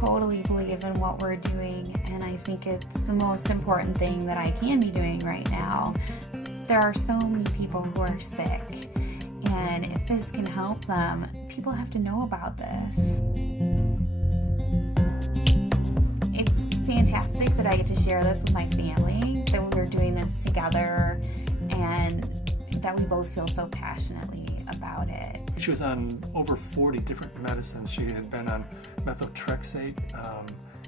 totally believe in what we're doing, and I think it's the most important thing that I can be doing right now. There are so many people who are sick, and if this can help them, people have to know about this. It's fantastic that I get to share this with my family, that we're doing this together, and that we both feel so passionately about it. She was on over 40 different medicines. She had been on methotrexate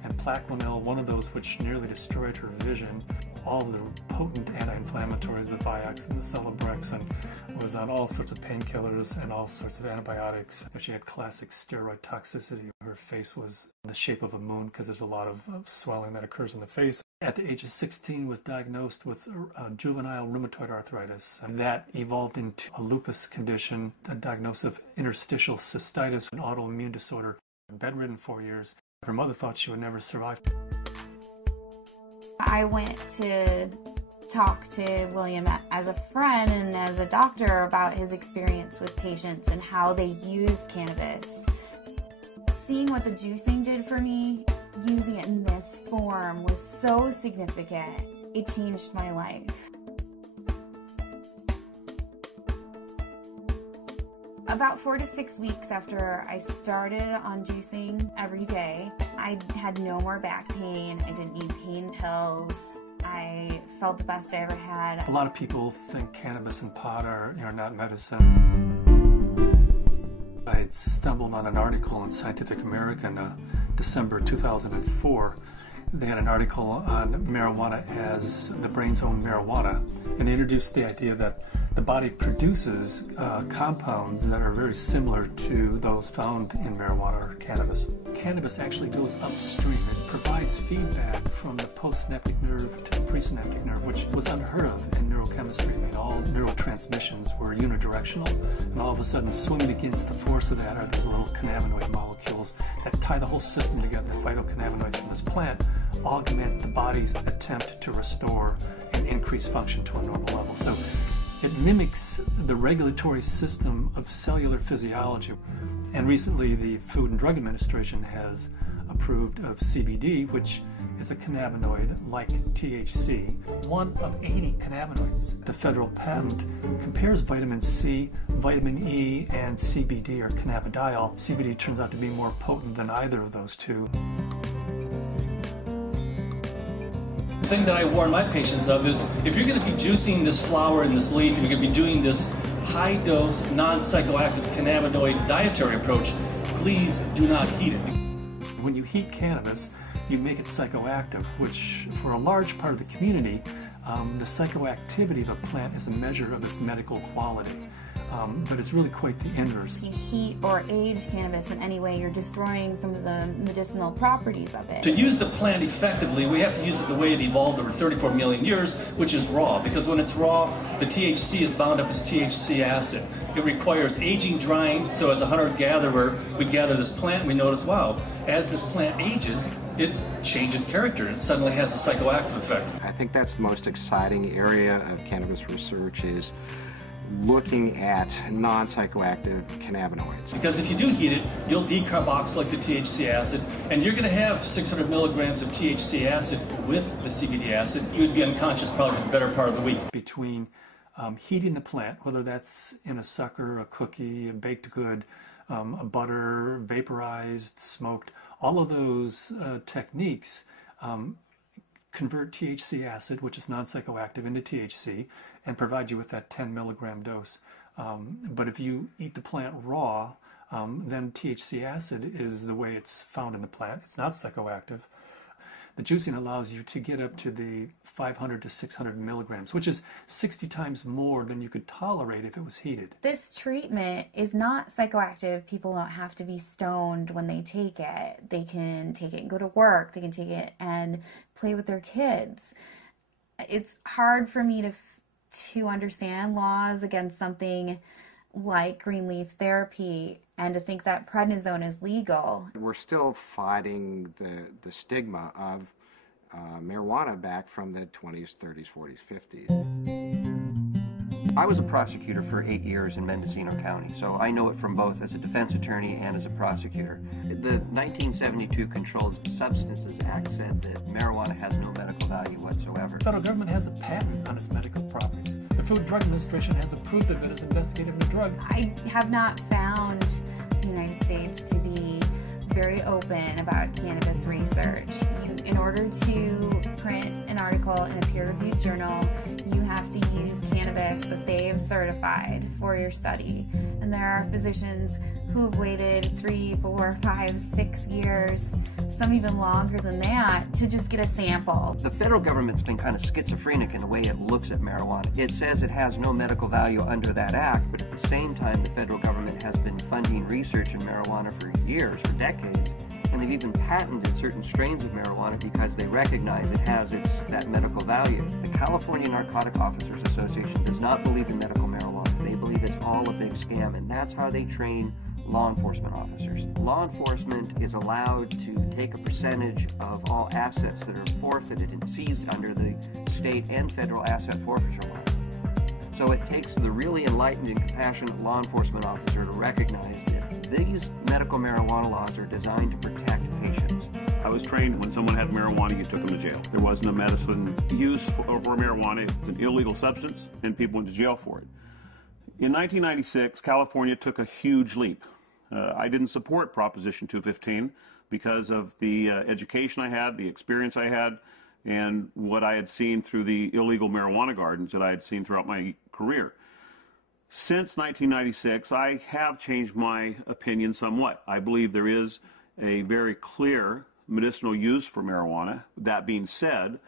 and Plaquenil, one of those which nearly destroyed her vision. All the potent anti-inflammatories, the Vioxx and the Celebrex, and was on all sorts of painkillers and all sorts of antibiotics. She had classic steroid toxicity. Her face was the shape of a moon because there's a lot of swelling that occurs in the face. At the age of 16 was diagnosed with juvenile rheumatoid arthritis, and that evolved into a lupus condition, a diagnosis of interstitial cystitis, an autoimmune disorder. Bedridden 4 years. Her mother thought she would never survive. I went to talk to William as a friend and as a doctor about his experience with patients and how they used cannabis. Seeing what the juicing did for me, using it in this form, was so significant. It changed my life. About 4 to 6 weeks after I started on juicing every day, I had no more back pain. I didn't need pain pills. I felt the best I ever had. A lot of people think cannabis and pot are not medicine. I had stumbled on an article in Scientific American, December 2004. They had an article on marijuana as the brain's own marijuana, and they introduced the idea that the body produces compounds that are very similar to those found in marijuana or cannabis. Cannabis actually goes upstream. It provides feedback from the postsynaptic nerve to the presynaptic nerve, which was unheard of in neurochemistry. I mean, all neurotransmissions were unidirectional, and all of a sudden, swimming against the force of that are these little cannabinoid molecules that tie the whole system together. The phytocannabinoids from this plant augment the body's attempt to restore and increase function to a normal level. So it mimics the regulatory system of cellular physiology. And recently the Food and Drug Administration has approved of CBD, which is a cannabinoid like THC, one of 80 cannabinoids. The federal patent compares vitamin C, vitamin E, and CBD, or cannabidiol. CBD turns out to be more potent than either of those two. The thing that I warn my patients of is, if you're going to be juicing this flower and this leaf, and you're going to be doing this high-dose, non-psychoactive cannabinoid dietary approach, please do not heat it. When you heat cannabis, you make it psychoactive, which for a large part of the community, the psychoactivity of a plant is a measure of its medical quality. But it's really quite the inverse. If you heat or age cannabis in any way, you're destroying some of the medicinal properties of it. To use the plant effectively, we have to use it the way it evolved over 34 million years, which is raw. Because when it's raw, the THC is bound up as THC acid. It requires aging, drying, so as a hunter-gatherer, we gather this plant and we notice, wow, as this plant ages, it changes character. It suddenly has a psychoactive effect. I think that's the most exciting area of cannabis research, is looking at non-psychoactive cannabinoids. Because if you do heat it, you'll decarboxylate the THC acid, and you're going to have 600 milligrams of THC acid with the CBD acid. You would be unconscious probably for the better part of the week. Between heating the plant, whether that's in a sucker, a cookie, a baked good, a butter, vaporized, smoked, all of those techniques convert THC acid, which is non-psychoactive, into THC and provide you with that 10 milligram dose. But if you eat the plant raw, then THC acid is the way it's found in the plant. It's not psychoactive. The juicing allows you to get up to the 500 to 600 milligrams, which is 60 times more than you could tolerate if it was heated. This treatment is not psychoactive. People don't have to be stoned when they take it. They can take it and go to work. They can take it and play with their kids. It's hard for me to understand laws against something like green leaf therapy and to think that prednisone is legal. We're still fighting the stigma of marijuana back from the 20s, 30s, 40s, 50s. I was a prosecutor for 8 years in Mendocino County, so I know it from both as a defense attorney and as a prosecutor. The 1972 Controlled Substances Act said that marijuana has no medical value whatsoever. The federal government has a patent on its medical properties. The Food and Drug Administration has approved of it as investigative new drug. I have not found the United States to be very open about cannabis research. In order to print an article in a peer-reviewed journal, you have to use cannabis that they have certified for your study. And there are physicians who have waited 3, 4, 5, 6 years, some even longer than that, to just get a sample. The federal government's been kind of schizophrenic in the way it looks at marijuana. It says it has no medical value under that act, but at the same time, the federal government has been funding research in marijuana for years, for decades. And they've even patented certain strains of marijuana because they recognize it has that medical value. The California Narcotic Officers Association does not believe in medical marijuana. They believe it's all a big scam, and that's how they train law enforcement officers. Law enforcement is allowed to take a percentage of all assets that are forfeited and seized under the state and federal asset forfeiture laws. So it takes the really enlightened and compassionate law enforcement officer to recognize that these medical marijuana laws are designed to protect patients. I was trained when someone had marijuana, you took them to jail. There wasn't a medicine use for marijuana. It's an illegal substance, and people went to jail for it. In 1996, California took a huge leap. I didn't support Proposition 215 because of the education I had, the experience I had, and what I had seen through the illegal marijuana gardens that I had seen throughout my career. Since 1996, I have changed my opinion somewhat. I believe there is a very clear medicinal use for marijuana. That being said,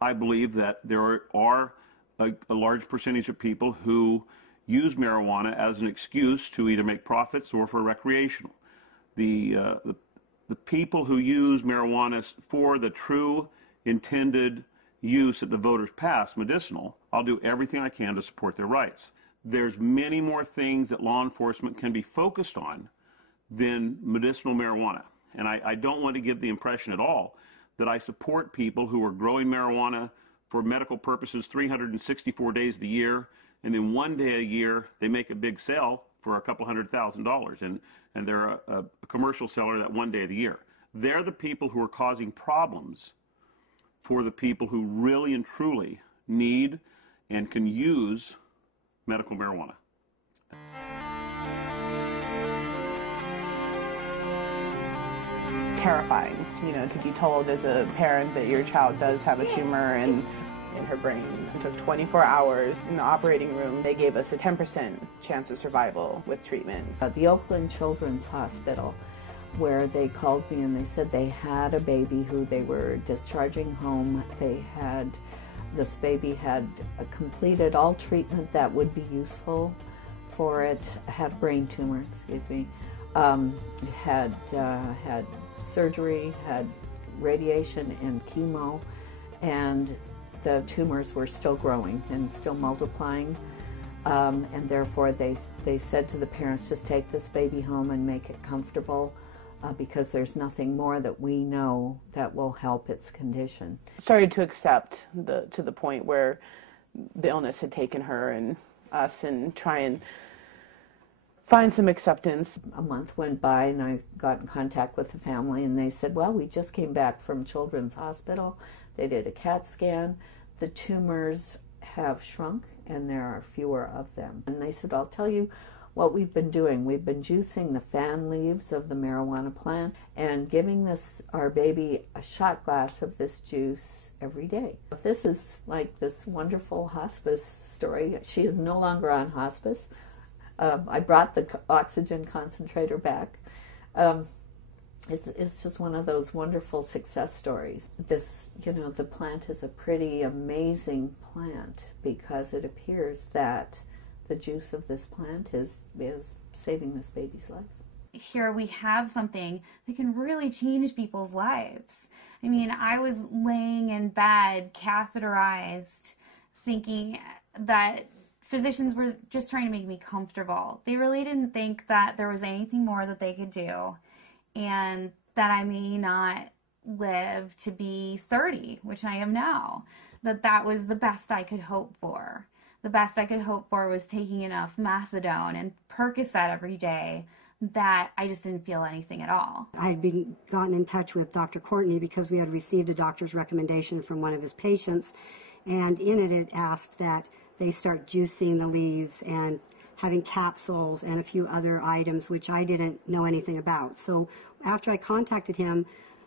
I believe that there are a large percentage of people who use marijuana as an excuse to either make profits or for recreational. The people who use marijuana for the true intended use that the voters passed, medicinal, I'll do everything I can to support their rights. There's many more things that law enforcement can be focused on than medicinal marijuana. And I don't want to give the impression at all that I support people who are growing marijuana for medical purposes 364 days of the year, and then one day a year they make a big sale for a couple $100,000, and they're a commercial seller that one day of the year. They're the people who are causing problems for the people who really and truly need and can use medical marijuana. Terrifying, to be told as a parent that your child does have a tumor in her brain. It took 24 hours in the operating room. They gave us a 10% chance of survival with treatment. The Oakland Children's Hospital, where they called me and they said they had a baby who they were discharging home. This baby had completed all treatment that would be useful for it, had a brain tumor, had surgery, had radiation and chemo, and the tumors were still growing and still multiplying, and therefore they said to the parents, just take this baby home and make it comfortable, because there's nothing more that we know that will help its condition. Started to accept to the point where the illness had taken her and us, and try and find some acceptance. A month went by and I got in contact with the family, and they said, well, we just came back from Children's Hospital. They did a CAT scan. The tumors have shrunk and there are fewer of them. And they said, I'll tell you what we've been doing. We've been juicing the fan leaves of the marijuana plant and giving our baby a shot glass of this juice every day. This is like this wonderful hospice story. She is no longer on hospice. I brought the oxygen concentrator back. It's just one of those wonderful success stories. The plant is a pretty amazing plant because it appears that the juice of this plant is saving this baby's life. Here we have something that can really change people's lives. I mean, I was laying in bed, catheterized, thinking that physicians were just trying to make me comfortable. They really didn't think that there was anything more that they could do, and that I may not live to be 30, which I am now. That was the best I could hope for. the best I could hope for was taking enough methadone and Percocet every day that I just didn't feel anything at all. I had gotten in touch with Dr. Courtney because we had received a doctor's recommendation from one of his patients, and in it asked that they start juicing the leaves and having capsules and a few other items which I didn't know anything about. So after I contacted him,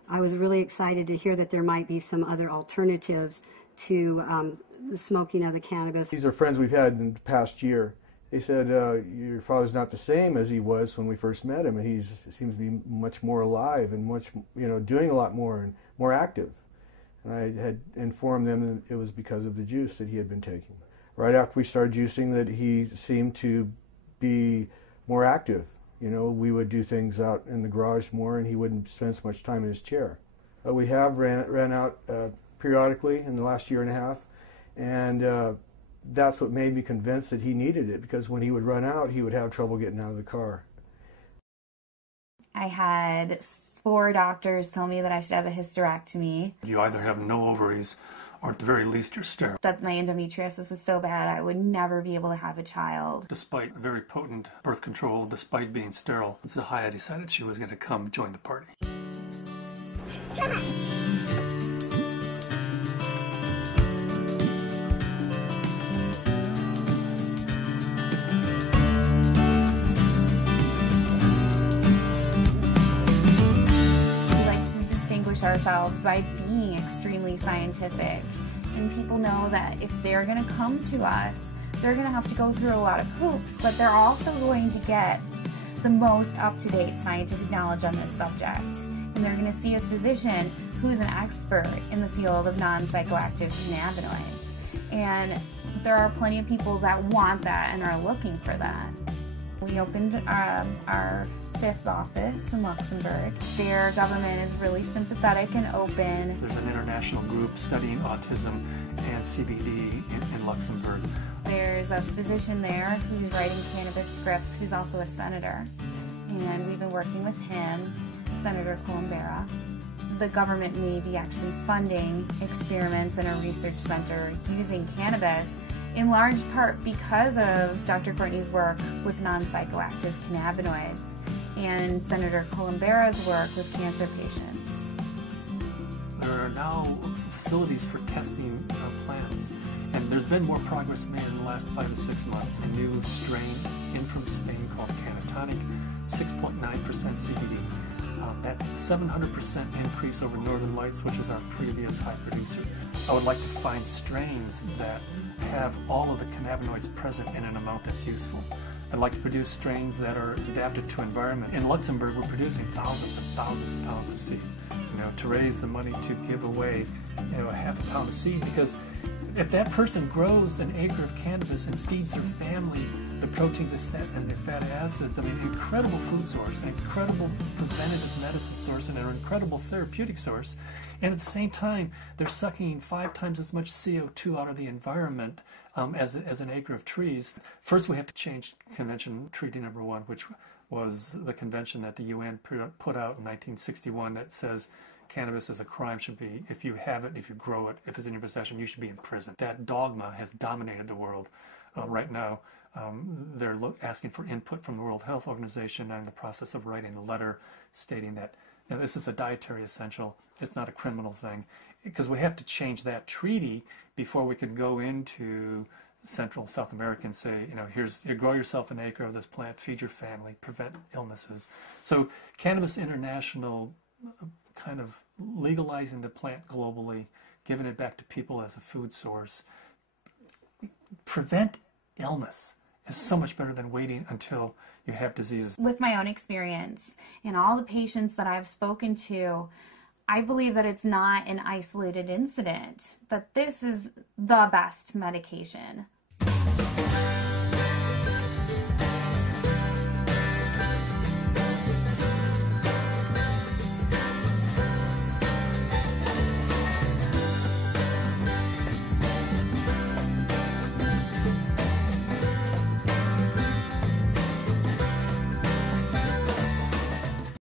I was really excited to hear that there might be some other alternatives to the smoking of the cannabis. These are friends we've had in the past year. They said, your father's not the same as he was when we first met him, and he seems to be much more alive and much, doing a lot more and more active. And I had informed them that it was because of the juice that he had been taking. Right after we started juicing, that he seemed to be more active. We would do things out in the garage more, and he wouldn't spend so much time in his chair. We have ran out periodically in the last year and a half, and that's what made me convinced that he needed it, because when he would run out, he would have trouble getting out of the car. I had 4 doctors tell me that I should have a hysterectomy. You either have no ovaries, or at the very least you're sterile. That my endometriosis was so bad I would never be able to have a child. Despite very potent birth control, despite being sterile, Zahaya decided she was going to come join the party. Ourselves by being extremely scientific, and people know that if they're going to come to us, they're going to have to go through a lot of hoops, but they're also going to get the most up-to-date scientific knowledge on this subject, and they're going to see a physician who's an expert in the field of non-psychoactive cannabinoids. And there are plenty of people that want that and are looking for that. We opened our 5th office in Luxembourg. Their government is really sympathetic and open. There's an international group studying autism and CBD in Luxembourg. There's a physician there who's writing cannabis scripts, who's also a senator. And we've been working with him, Senator Colombera. The government may be actually funding experiments in a research center using cannabis, in large part because of Dr. Courtney's work with non-psychoactive cannabinoids and Senator Colombera's work with cancer patients. There are now facilities for testing plants, and there's been more progress made in the last 5 to 6 months. A new strain in from Spain called Cannatonic, 6.9% CBD. That's a 700% increase over Northern Lights, which is our previous high producer. I would like to find strains that have all of the cannabinoids present in an amount that's useful. I'd like to produce strains that are adapted to environment. In Luxembourg, we're producing thousands and thousands of pounds of seed, to raise the money to give away, a half a pound of seed, because if that person grows an acre of cannabis and feeds their family the proteins and the fatty acids, incredible food source, an incredible preventative medicine source, and an incredible therapeutic source. And at the same time, they're sucking 5 times as much CO2 out of the environment as an acre of trees. First, we have to change Convention Treaty Number 1, which was the convention that the UN put out in 1961 that says cannabis as a crime should be, if you have it, if you grow it, if it's in your possession, you should be in prison. That dogma has dominated the world right now. They're asking for input from the World Health Organization. I'm in the process of writing a letter stating that this is a dietary essential. It's not a criminal thing, because we have to change that treaty before we can go into Central and South America and say, you grow yourself an acre of this plant, feed your family, prevent illnesses. So Cannabis International kind of legalizing the plant globally, giving it back to people as a food source, prevent illness is so much better than waiting until you have diseases. With my own experience and all the patients that I've spoken to, I believe that it's not an isolated incident, that this is the best medication